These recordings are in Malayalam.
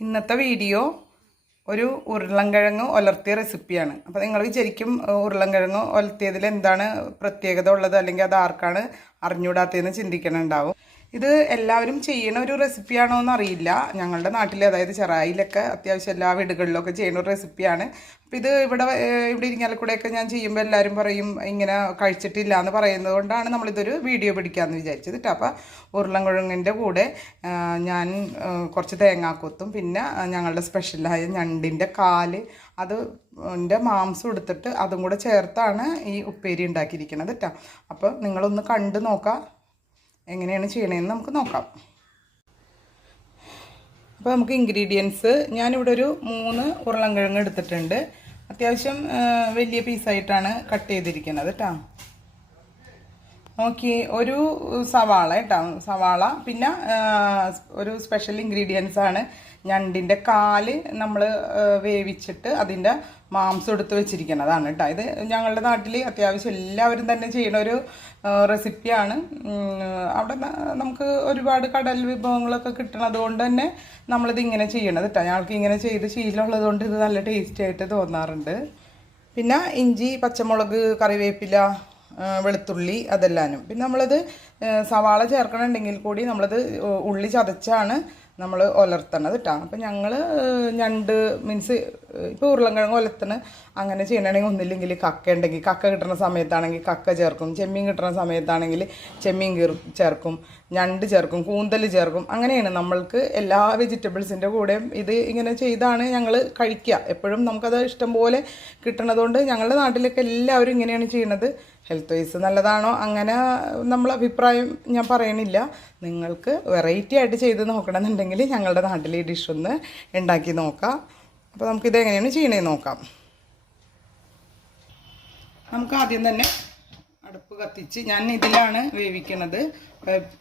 ഇന്നത്തെ വീഡിയോ ഒരു ഉരുളൻകിഴങ്ങ് ഒലർത്തിയ റെസിപ്പിയാണ്. അപ്പോൾ നിങ്ങൾ ഏഹ്, ഉരുളൻകിഴങ്ങ് ഒലർത്തിയതിൽ എന്താണ് പ്രത്യേകത ഉള്ളത്? അല്ലെങ്കിൽ അത് ആർക്കാണ് അറിഞ്ഞുകൂടാത്തതെന്ന് ചിന്തിക്കണുണ്ടാവും. ഇത് എല്ലാവരും ചെയ്യണ ഒരു റെസിപ്പിയാണോ എന്ന് അറിയില്ല ഞങ്ങളുടെ നാട്ടിൽ അതായത് ചെറായിലൊക്കെ അത്യാവശ്യം എല്ലാ വീടുകളിലൊക്കെ ചെയ്യുന്ന ഒരു റെസിപ്പിയാണ് അപ്പോൾ ഇത് ഇവിടെ ഇവിടെ ഇരിങ്ങാലക്കൂടെയൊക്കെ ഞാൻ ചെയ്യുമ്പോൾ എല്ലാവരും പറയും ഇങ്ങനെ കഴിച്ചിട്ടില്ല എന്ന് പറയുന്നത് കൊണ്ടാണ് നമ്മളിതൊരു വീഡിയോ പിടിക്കാമെന്ന് വിചാരിച്ചത് കേട്ടോ അപ്പോൾ ഉരുളൻകുഴങ്ങിന്റെ കൂടെ ഞാൻ കുറച്ച് തേങ്ങാക്കൊത്തും പിന്നെ ഞങ്ങളുടെ സ്പെഷ്യലായ ഞണ്ടിന്റെ കാൽ അത് ന്റെ മാംസം എടുത്തിട്ട് അതും കൂടെ ചേർത്താണ് ഈ ഉപ്പേരി ഉണ്ടാക്കിയിരിക്കുന്നത് കേട്ടോ അപ്പോൾ നിങ്ങളൊന്ന് കണ്ടു നോക്കാം. എങ്ങനെയാണ് ചെയ്യണതെന്ന് നമുക്ക് നോക്കാം. അപ്പോൾ നമുക്ക് ഇൻഗ്രീഡിയൻസ് ഞാനിവിടെ ഒരു മൂന്ന് ഉരുളൻകിഴങ്ങ് എടുത്തിട്ടുണ്ട്. അത്യാവശ്യം വലിയ പീസായിട്ടാണ് കട്ട് ചെയ്തിരിക്കുന്നത് കേട്ടോ നോക്കി ഒരു സവാള കേട്ടോ സവാള. പിന്നെ ഒരു സ്പെഷ്യൽ ഇൻഗ്രീഡിയൻസ് ആണ് ഞണ്ടിന്റെ കാൽ നമ്മൾ വേവിച്ചിട്ട് അതിന്റെ മാംസം എടുത്ത് വെച്ചിരിക്കുന്നതാണ് കേട്ടോ. ഇത് ഞങ്ങളുടെ നാട്ടിൽ അത്യാവശ്യം എല്ലാവരും തന്നെ ചെയ്യുന്ന ഒരു റെസിപ്പിയാണ് അവിടെ നമുക്ക് ഒരുപാട് കടൽ വിഭവങ്ങളൊക്കെ കിട്ടണത് കൊണ്ട് തന്നെ നമ്മളിത് ഇങ്ങനെ ചെയ്യണത് കേട്ടോ. ഞങ്ങൾക്ക് ഇങ്ങനെ ചെയ്ത് ശീലമുള്ളത് കൊണ്ട് ഇത് നല്ല ടേസ്റ്റി ആയിട്ട് തോന്നാറുണ്ട്. പിന്നെ ഇഞ്ചി പച്ചമുളക് കറിവേപ്പില വെളുത്തുള്ളി അതെല്ലാനും. പിന്നെ നമ്മളത് സവാള ചേർക്കണമെങ്കിൽ കൂടി നമ്മളത് ഉള്ളി ചതച്ചാണ് നമ്മൾ ഒലർത്തണത് കേട്ടോ അപ്പം ഞങ്ങൾ ഞണ്ട് മീൻസ് ഇപ്പോൾ ഉരുളൻകിഴങ്ങ് ഒലത്തണ്. അങ്ങനെ ചെയ്യണമെങ്കിൽ ഒന്നില്ലെങ്കിൽ കക്ക ഉണ്ടെങ്കിൽ കക്ക കിട്ടുന്ന സമയത്താണെങ്കിൽ കക്ക ചേർക്കും. ചെമ്മീൻ കിട്ടുന്ന സമയത്താണെങ്കിൽ ചെമ്മീൻ കീർ ചേർക്കും. ഞണ്ട് ചേർക്കും കൂന്തൽ ചേർക്കും. അങ്ങനെയാണ് നമ്മൾക്ക് എല്ലാ വെജിറ്റബിൾസിന്റെ കൂടെയും ഇത് ഇങ്ങനെ ചെയ്താണ് ഞങ്ങൾ കഴിക്കുക എപ്പോഴും നമുക്കത് ഇഷ്ടം പോലെ കിട്ടണതുകൊണ്ട് ഞങ്ങളുടെ നാട്ടിലൊക്കെ എല്ലാവരും ഇങ്ങനെയാണ് ചെയ്യണത്. ഹെൽത്ത് വൈസ് നല്ലതാണോ? അങ്ങനെ നമ്മൾ അഭിപ്രായം ഞാൻ പറയണില്ല. നിങ്ങൾക്ക് വെറൈറ്റി ആയിട്ട് ചെയ്ത് നോക്കണമെന്നുണ്ടെങ്കിൽ ഞങ്ങളുടെ നാട്ടിൽ ഈ ഡിഷ് ഒന്ന് ഉണ്ടാക്കി നോക്കാം. അപ്പോൾ നമുക്കിത് എങ്ങനെയാണ് ചെയ്യണേ നോക്കാം. നമുക്ക് ആദ്യം തന്നെ അടുപ്പ് കത്തിച്ച് ഞാൻ ഇതിലാണ് വേവിക്കണത്.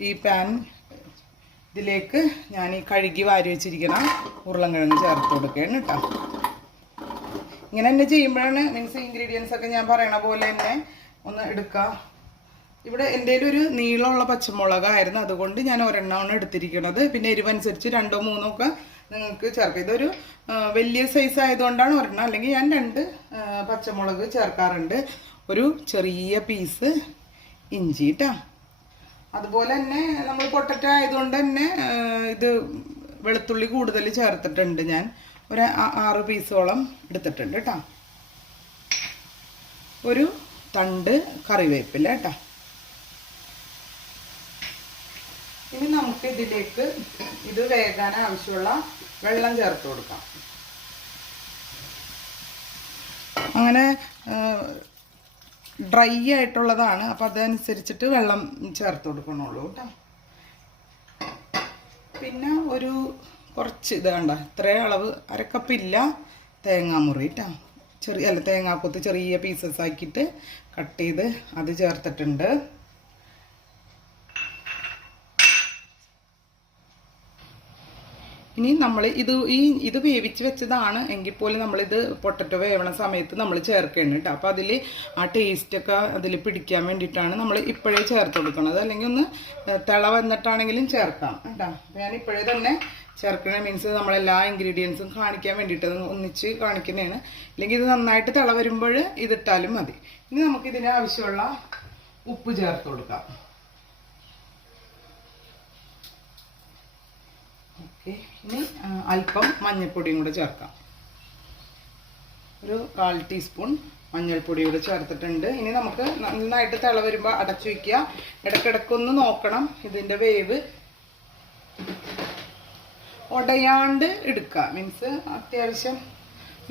ഈ പാൻ ഇതിലേക്ക് ഞാൻ ഈ കഴുകി വാരി വെച്ചിരിക്കുന്ന ഉരുളൻകിഴങ്ങ് ചേർത്ത് കൊടുക്കുകയാണ് കേട്ടോ. ഇങ്ങനെ തന്നെ ചെയ്യുമ്പോഴാണ് മീൻസ് ഇൻഗ്രീഡിയൻസ് ഒക്കെ ഞാൻ പറയണ പോലെ തന്നെ ഒന്ന് എടുക്കുക ഇവിടെ എന്റെ ഒരു നീളമുള്ള പച്ചമുളകായിരുന്നു. അതുകൊണ്ട് ഞാൻ ഒരെണ്ണമാണ് എടുത്തിരിക്കുന്നത് പിന്നെ എരിവനുസരിച്ച് രണ്ടോ മൂന്നോ ഒക്കെ നിങ്ങൾക്ക് ചേർക്കാം. ഇതൊരു വലിയ സൈസ് ആയതുകൊണ്ടാണ് ഒരെണ്ണം. അല്ലെങ്കിൽ ഞാൻ രണ്ട് പച്ചമുളക് ചേർക്കാറുണ്ട്. ഒരു ചെറിയ പീസ് ഇഞ്ചി കേട്ടോ അതുപോലെ തന്നെ നമ്മൾ പൊട്ടറ്റ ആയതുകൊണ്ട് തന്നെ ഇത് വെളുത്തുള്ളി കൂടുതൽ ചേർത്തിട്ടുണ്ട് ഞാൻ. ഒരു ആറ് പീസോളം എടുത്തിട്ടുണ്ട് കേട്ടോ ഒരു തണ്ട് കറിവേപ്പില കേട്ടോ ഇനി നമുക്ക് ഇതിലേക്ക് ഇത് വേകാൻ ആവശ്യമുള്ള വെള്ളം ചേർത്ത് കൊടുക്കാം. അങ്ങനെ ഡ്രൈ ആയിട്ടുള്ളതാണ്. അപ്പം അതനുസരിച്ചിട്ട് വെള്ളം ചേർത്ത് കൊടുക്കണുള്ളൂ കേട്ടോ പിന്നെ ഒരു കുറച്ച് ഇത് വേണ്ട ഇത്രയും അളവ് അരക്കപ്പില്ല തേങ്ങാമുറി കേട്ടോ ചെറിയ അല്ല തേങ്ങാക്കൊത്ത് ചെറിയ പീസസ് ആക്കിയിട്ട് കട്ട് ചെയ്ത് അത് ചേർത്തിട്ടുണ്ട്. ഇനി നമ്മൾ ഇത് ഈ ഇത് വേവിച്ച് വെച്ചതാണ് എങ്കിൽ പോലും നമ്മളിത് പൊട്ടറ്റോ വേവണ സമയത്ത് നമ്മൾ ചേർക്കേണ്ട കേട്ടോ. അപ്പോൾ അതിൽ ആ ടേസ്റ്റൊക്കെ അതിൽ പിടിക്കാൻ വേണ്ടിയിട്ടാണ് നമ്മൾ ഇപ്പോഴേ ചേർത്ത് കൊടുക്കുന്നത് അല്ലെങ്കിൽ ഒന്ന് തിള വന്നിട്ടാണെങ്കിലും ചേർക്കാം കേട്ടോ. ഞാൻ ഇപ്പോഴേ തന്നെ ചേർക്കണ മീൻസ് നമ്മളെല്ലാ ഇൻഗ്രീഡിയൻസും കാണിക്കാൻ വേണ്ടിയിട്ട് ഒന്നിച്ച് കാണിക്കുന്നതാണ്. അല്ലെങ്കിൽ ഇത് നന്നായിട്ട് തിള വരുമ്പോൾ ഇതിട്ടാലും മതി. ഇനി നമുക്ക് നമുക്കിതിന് ആവശ്യമുള്ള ഉപ്പ് ചേർത്ത് കൊടുക്കാം. ഓക്കെ ഇനി അല്പം മഞ്ഞൾപ്പൊടിയും കൂടെ ചേർക്കാം. ഒരു കാൽ ടീസ്പൂൺ മഞ്ഞൾപ്പൊടി കൂടെ ചേർത്തിട്ടുണ്ട്. ഇനി നമുക്ക് നന്നായിട്ട് തിള വരുമ്പോൾ അടച്ചു വയ്ക്കുക ഇടക്കിടക്കൊന്ന് നോക്കണം ഇതിന്റെ വേവ്. ഉടയാണ്ട് എടുക്കുക. മീൻസ് അത്യാവശ്യം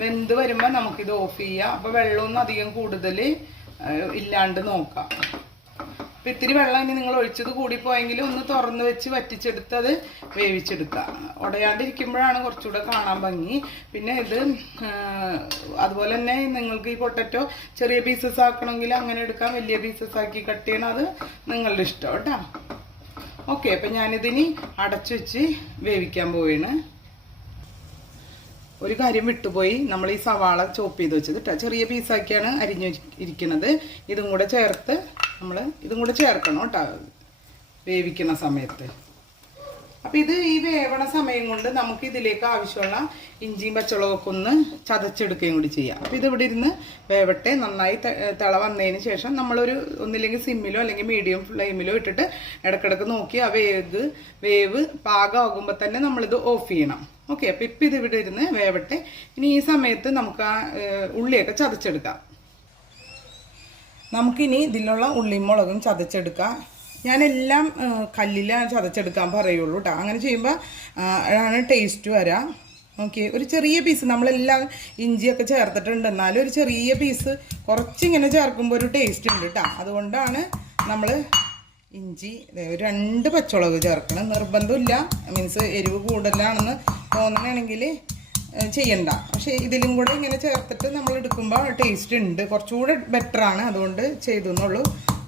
വെന്ത് വരുമ്പോൾ നമുക്കിത് ഓഫ് ചെയ്യാം. അപ്പോൾ വെള്ളമൊന്നും അധികം കൂടുതൽ ഇല്ലാണ്ട് നോക്കാം. അപ്പം ഇത്തിരി വെള്ളം ഇനി നിങ്ങൾ ഒഴിച്ചത് കൂടിപ്പോയെങ്കിൽ ഒന്ന് തുറന്ന് വെച്ച് വറ്റിച്ചെടുത്ത് അത് വേവിച്ചെടുക്കുക. ഉടയാണ്ടിരിക്കുമ്പോഴാണ് കുറച്ചുകൂടെ കാണാൻ ഭംഗി. പിന്നെ ഇത് അതുപോലെ തന്നെ നിങ്ങൾക്ക് ഈ പൊട്ടറ്റോ ചെറിയ പീസസ് ആക്കണമെങ്കിൽ അങ്ങനെ എടുക്കാം. വലിയ പീസസ് ആക്കി കട്ട് ചെയ്യണം. അത് നിങ്ങളുടെ ഇഷ്ടം കേട്ടോ. ഓക്കെ അപ്പം ഞാനിതിനി അടച്ചു വെച്ച് വേവിക്കാൻ പോവാണ്. ഒരു കാര്യം വിട്ടുപോയി. നമ്മൾ ഈ സവാള ചോപ്പ് ചെയ്ത് വെച്ചത് കേട്ടോ ചെറിയ പീസാക്കിയാണ് അരിഞ്ഞു ഇരിക്കുന്നത് ഇതും കൂടെ ചേർത്ത് നമ്മൾ ഇതും കൂടെ ചേർക്കണം കേട്ടോ വേവിക്കുന്ന സമയത്ത്. അപ്പോൾ ഇത് ഈ വേവണ സമയം കൊണ്ട് നമുക്ക് ഇതിലേക്ക് ആവശ്യമുള്ള ഇഞ്ചിയും പച്ചമുളകൊക്കെ ഒന്ന് ചതച്ചെടുക്കുകയും കൂടി ചെയ്യാം. അപ്പോൾ ഇത് ഇവിടെ ഇരുന്ന് വേവട്ടെ. നന്നായി തിള വന്നതിന് ശേഷം നമ്മളൊരു ഒന്നില്ലെങ്കിൽ സിമ്മിലോ അല്ലെങ്കിൽ മീഡിയം ഫ്ലെയിമിലോ ഇട്ടിട്ട് ഇടക്കിടക്ക് നോക്കി ആ വേവ് വേവ് പാകമാകുമ്പോൾ തന്നെ നമ്മളിത് ഓഫ് ചെയ്യണം. ഓക്കെ അപ്പോൾ ഇപ്പം ഇത് ഇവിടെ ഇരുന്ന് വേവട്ടെ. ഇനി ഈ സമയത്ത് നമുക്ക് ആ ഉള്ളിയൊക്കെ ചതച്ചെടുക്കാം. നമുക്കിനി ഇതിലുള്ള ഉള്ളിയും മുളകും ചതച്ചെടുക്കാം. ഞാനെല്ലാം കല്ലിലാണ് ചതച്ചെടുക്കാൻ പറയുള്ളൂ കേട്ടോ അങ്ങനെ ചെയ്യുമ്പോൾ ആണ് ടേസ്റ്റ് വരാം. ഓക്കെ ഒരു ചെറിയ പീസ് നമ്മളെല്ലാം ഇഞ്ചിയൊക്കെ ചേർത്തിട്ടുണ്ട്. എന്നാലും ഒരു ചെറിയ പീസ് കുറച്ചിങ്ങനെ ചേർക്കുമ്പോൾ ഒരു ടേസ്റ്റ് ഉണ്ട് കേട്ടോ അതുകൊണ്ടാണ് നമ്മൾ ഇഞ്ചി രണ്ട് പച്ചമുളക് ചേർക്കണം. നിർബന്ധമില്ല. മീൻസ് എരിവ് കൂടുതലാണെന്ന് തോന്നണമെങ്കിൽ ചെയ്യണ്ട. പക്ഷേ ഇതിലും കൂടെ ഇങ്ങനെ ചേർത്തിട്ട് നമ്മൾ എടുക്കുമ്പോൾ ടേസ്റ്റ് ഉണ്ട്. കുറച്ചുകൂടെ ബെറ്ററാണ് അതുകൊണ്ട് ചെയ്തു എന്നുള്ളൂ.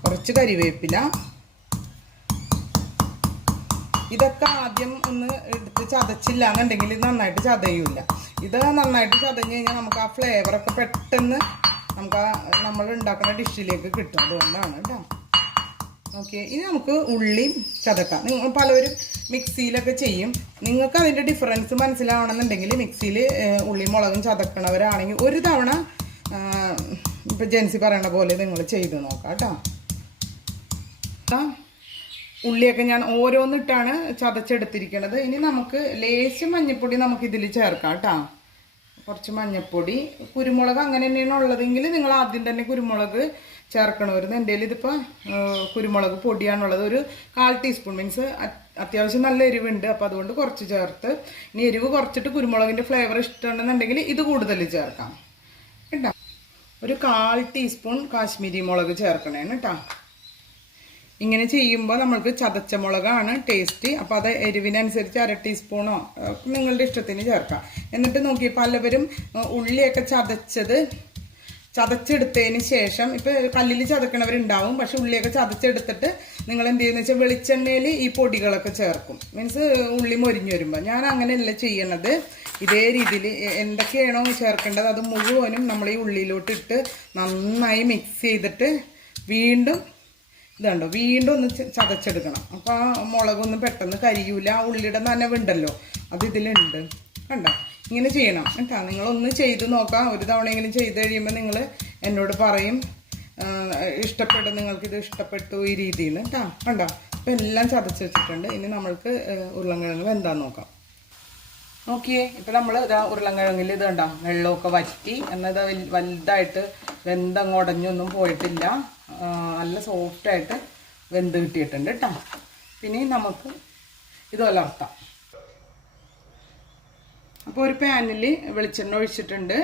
കുറച്ച് കരിവേപ്പില. ഇതൊക്കെ ആദ്യം ഒന്ന് എടുത്ത് ചതച്ചില്ല എന്നുണ്ടെങ്കിൽ നന്നായിട്ട് ചതയൂല. ഇത് നന്നായിട്ട് ചതഞ്ഞ് കഴിഞ്ഞാൽ നമുക്ക് ആ ഫ്ലേവറൊക്കെ പെട്ടെന്ന് നമുക്ക് ആ നമ്മൾ ഉണ്ടാക്കുന്ന ഡിഷിലേക്ക് കിട്ടും. അതുകൊണ്ടാണ് കേട്ടോ ഓക്കെ ഇനി നമുക്ക് ഉള്ളി ചതക്കാം. നിങ്ങൾ പലവരും മിക്സിയിലൊക്കെ ചെയ്യും. നിങ്ങൾക്ക് അതിന്റെ ഡിഫറൻസ് മനസ്സിലാവണമെന്നുണ്ടെങ്കിൽ മിക്സിയിൽ ഉള്ളിയും മുളകും ചതക്കണവരാണെങ്കിൽ ഒരു തവണ ഇപ്പം ജെൻസി പറയണ പോലെ നിങ്ങൾ ചെയ്ത് നോക്കാം കേട്ടോ ഉള്ളിയൊക്കെ ഞാൻ ഓരോന്നിട്ടാണ് ചതച്ചെടുത്തിരിക്കുന്നത് ഇനി നമുക്ക് ലേശം മഞ്ഞൾപ്പൊടി നമുക്ക് ഇതിൽ ചേർക്കാം കേട്ടോ. കുറച്ച് മഞ്ഞൾപ്പൊടി കുരുമുളക് അങ്ങനെ തന്നെയാണ് ഉള്ളതെങ്കിൽ നിങ്ങൾ ആദ്യം തന്നെ കുരുമുളക് ചേർക്കണമായിരുന്നു എന്റെ ഇതിപ്പോൾ കുരുമുളക് പൊടിയാണുള്ളത്. ഒരു കാൽ ടീസ്പൂൺ മീൻസ് അത്യാവശ്യം നല്ല എരിവുണ്ട്. അപ്പോൾ അതുകൊണ്ട് കുറച്ച് ചേർത്ത് ഇനി എരിവ് കുറച്ചിട്ട് കുരുമുളകിന്റെ ഫ്ലേവർ ഇഷ്ടമുണ്ടെന്നുണ്ടെങ്കിൽ ഇത് കൂടുതൽ ചേർക്കാം. കേട്ടോ. ഒരു കാൽ ടീസ്പൂൺ കാശ്മീരി മുളക് ചേർക്കണേന്ന് കേട്ടോ. ഇങ്ങനെ ചെയ്യുമ്പോൾ നമ്മൾക്ക് ചതച്ച മുളകാണ് ടേസ്റ്റ് അപ്പോൾ അത് എരിവിനനുസരിച്ച് അര ടീസ്പൂണോ നിങ്ങളുടെ ഇഷ്ടത്തിന് ചേർക്കാം. എന്നിട്ട് നോക്കി പലവരും ഉള്ളിയൊക്കെ ചതച്ചത് ചതച്ചെടുത്തതിന് ശേഷം ഇപ്പോൾ കല്ലിൽ ചതക്കണവരുണ്ടാവും പക്ഷെ ഉള്ളിയൊക്കെ ചതച്ചെടുത്തിട്ട് നിങ്ങൾ എന്ത് ചെയ്യുന്നത് വെച്ചാൽ വെളിച്ചെണ്ണയിൽ ഈ പൊടികളൊക്കെ ചേർക്കും. മീൻസ് ഉള്ളി മൊരിഞ്ഞു വരുമ്പോൾ ഞാൻ അങ്ങനെയല്ല ചെയ്യണത്. ഇതേ രീതിയിൽ എന്തൊക്കെയാണോ ചേർക്കേണ്ടത് അത് മുഴുവനും നമ്മൾ ഈ ഉള്ളിയിലോട്ട് ഇട്ട് നന്നായി മിക്സ് ചെയ്തിട്ട് വീണ്ടും ഇതുണ്ടോ? വീണ്ടും ഒന്ന് ചതച്ചെടുക്കണം. അപ്പോൾ ആ മുളകൊന്നും പെട്ടെന്ന് കരിയൂല. ആ ഉള്ളിയുടെ നനവുണ്ടല്ലോ അത് ഇതിലുണ്ട്. കണ്ടോ? ഇങ്ങനെ ചെയ്യണം കേട്ടോ. നിങ്ങളൊന്ന് ചെയ്ത് നോക്കാം. ഒരു തവണയെങ്കിലും ചെയ്ത് കഴിയുമ്പോൾ നിങ്ങൾ എന്നോട് പറയും. നിങ്ങൾക്ക് നിങ്ങൾക്കിത് ഇഷ്ടപ്പെട്ടു ഈ രീതിയിൽ കേട്ടോ കണ്ടോ? ഇപ്പം എല്ലാം ചതച്ച് വെച്ചിട്ടുണ്ട്. ഇനി നമ്മൾക്ക് ഉരുളൻകിഴങ്ങ് വെന്താന്ന് നോക്കാം. നോക്കിയേ. ഇപ്പം നമ്മൾ ഇതാ ഉരുളൻകിഴങ്ങിൽ ഇത് കണ്ടോ വെള്ളമൊക്കെ വറ്റി. എന്നത് വലുതായിട്ട് വെന്തങ്ങോടഞ്ഞൊന്നും പോയിട്ടില്ല. നല്ല സോഫ്റ്റായിട്ട് വെന്ത് കിട്ടിയിട്ടുണ്ട് കേട്ടോ പിന്നെ നമുക്ക് ഇത് വളർത്താം അപ്പോൾ ഒരു പാനിൽ വെളിച്ചെണ്ണ ഒഴിച്ചിട്ടുണ്ട്.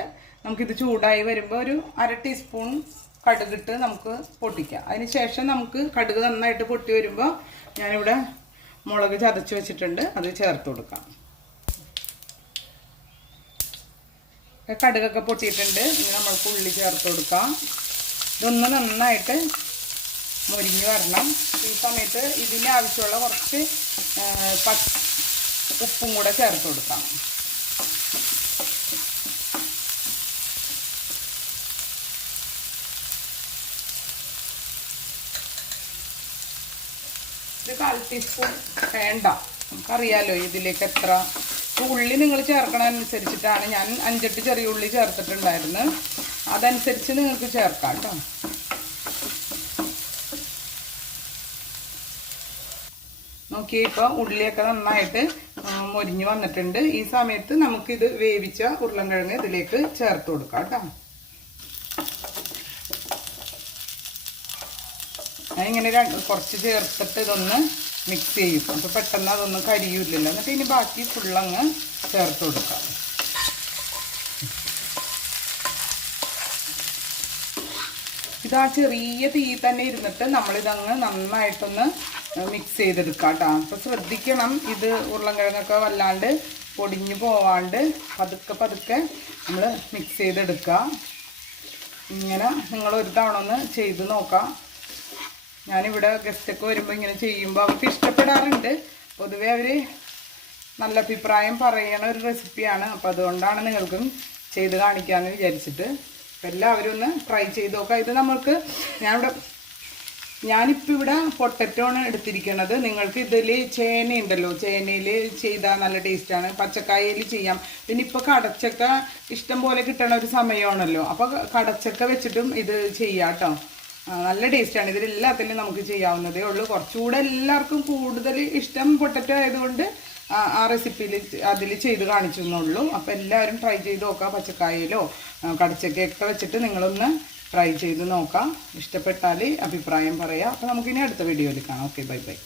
നമുക്കിത് ചൂടായി വരുമ്പോൾ ഒരു അര ടീസ്പൂൺ കടുകിട്ട് നമുക്ക് പൊട്ടിക്കാം. അതിന് ശേഷം നമുക്ക് കടുക് നന്നായിട്ട് പൊട്ടി വരുമ്പോൾ ഞാനിവിടെ മുളക് ചതച്ച് വെച്ചിട്ടുണ്ട്. അത് ചേർത്ത് കൊടുക്കാം. കടുകൊക്കെ പൊട്ടിയിട്ടുണ്ട്. ഇനി നമ്മൾക്ക് ഉള്ളി ചേർത്ത് കൊടുക്കാം. ഇതൊന്ന് നന്നായിട്ട് മുരിഞ്ഞ് വരണം. ഈ സമയത്ത് ഇതിന് ആവശ്യമുള്ള കുറച്ച് ഉപ്പും കൂടെ ചേർത്ത് കൊടുക്കാം. ഇത് കാൽ ടീസ്പൂൺ വേണ്ട. നമുക്കറിയാലോ ഇതിലേക്ക് എത്ര ഉള്ളി നിങ്ങൾ ചേർക്കണ അനുസരിച്ചിട്ടാണ് ഞാൻ അഞ്ചെട്ട് ചെറിയ ഉള്ളി ചേർത്തിട്ടുണ്ടായിരുന്നു. അതനുസരിച്ച് നിങ്ങൾക്ക് ചേർക്കാം കേട്ടോ നോക്കി ഇപ്പോൾ ഉള്ളിയൊക്കെ നന്നായിട്ട് മൊരിഞ്ഞു വന്നിട്ടുണ്ട്. ഈ സമയത്ത് നമുക്കിത് വേവിച്ച ഉരുളൻകിഴങ്ങ് ഇതിലേക്ക് ചേർത്ത് കൊടുക്കാം കേട്ടോ രണ്ട് കുറച്ച് ചേർത്തിട്ട് ഇതൊന്ന് മിക്സ് ചെയ്യും. അപ്പോൾ പെട്ടെന്ന് അതൊന്നും കരിയില്ലല്ലോ. എന്നിട്ട് ഇനി ബാക്കി ഫുള്ളങ്ങ് ചേർത്ത് കൊടുക്കാം. ഇത് ചെറിയ തീ തന്നെ ഇരുന്നിട്ട് നമ്മളിതങ്ങ് നന്നായിട്ടൊന്ന് മിക്സ് ചെയ്തെടുക്കാം കേട്ടോ അപ്പോൾ ശ്രദ്ധിക്കണം ഇത് ഉരുളൻകിഴങ്ങൊക്കെ വല്ലാണ്ട് പൊടിഞ്ഞു പോവാണ്ട് പതുക്കെ പതുക്കെ നമ്മൾ മിക്സ് ചെയ്തെടുക്കുക ഇങ്ങനെ നിങ്ങൾ ഒരു തവണ ഒന്ന് ചെയ്ത് നോക്കാം. ഞാനിവിടെ ഗസ്റ്റൊക്കെ വരുമ്പോൾ ഇങ്ങനെ ചെയ്യുമ്പോൾ അവർക്ക് ഇഷ്ടപ്പെടാറുണ്ട്. പൊതുവേ അവർ നല്ല അഭിപ്രായം പറയണ ഒരു റെസിപ്പിയാണ് അപ്പോൾ അതുകൊണ്ടാണ് നിങ്ങൾക്കും ചെയ്ത് കാണിക്കാമെന്ന് വിചാരിച്ചിട്ട്. അപ്പോൾ എല്ലാവരും ഒന്ന് ട്രൈ ചെയ്ത് നോക്കാം. ഇത് നമ്മൾക്ക് ഞാനിവിടെ ഞാനിപ്പോൾ ഇവിടെ പൊട്ടറ്റോ ആണ് എടുത്തിരിക്കുന്നത് നിങ്ങൾക്ക് ഇതിൽ ചേന ഉണ്ടല്ലോ. ചേനയിൽ ചെയ്താൽ നല്ല ടേസ്റ്റാണ് പച്ചക്കായയിൽ ചെയ്യാം. പിന്നെ ഇപ്പോൾ കടച്ചക്ക ഇഷ്ടം പോലെ കിട്ടണ ഒരു സമയമാണല്ലോ. അപ്പോൾ കടച്ചക്ക വെച്ചിട്ടും ഇത് ചെയ്യാം കേട്ടോ നല്ല ടേസ്റ്റാണ് ഇതിലെല്ലാത്തിലും നമുക്ക് ചെയ്യാവുന്നതേ ഉള്ളൂ. കുറച്ചുകൂടെ എല്ലാവർക്കും കൂടുതൽ ഇഷ്ടം പൊട്ടറ്റോ ആയതുകൊണ്ട് ആ റെസിപ്പിയിൽ അതിൽ ചെയ്ത് കാണിച്ചു എന്നുള്ളൂ അപ്പോൾ എല്ലാവരും ട്രൈ ചെയ്ത് നോക്കുക പച്ചക്കായയിലോ കടച്ചക്കയൊക്കെ വെച്ചിട്ട് നിങ്ങളൊന്ന് ട്രൈ ചെയ്ത് നോക്കാം. ഇഷ്ടപ്പെട്ടാൽ അഭിപ്രായം പറയാം. അപ്പോൾ നമുക്കിനി അടുത്ത വീഡിയോയിൽ കാണാം. Okay bye bye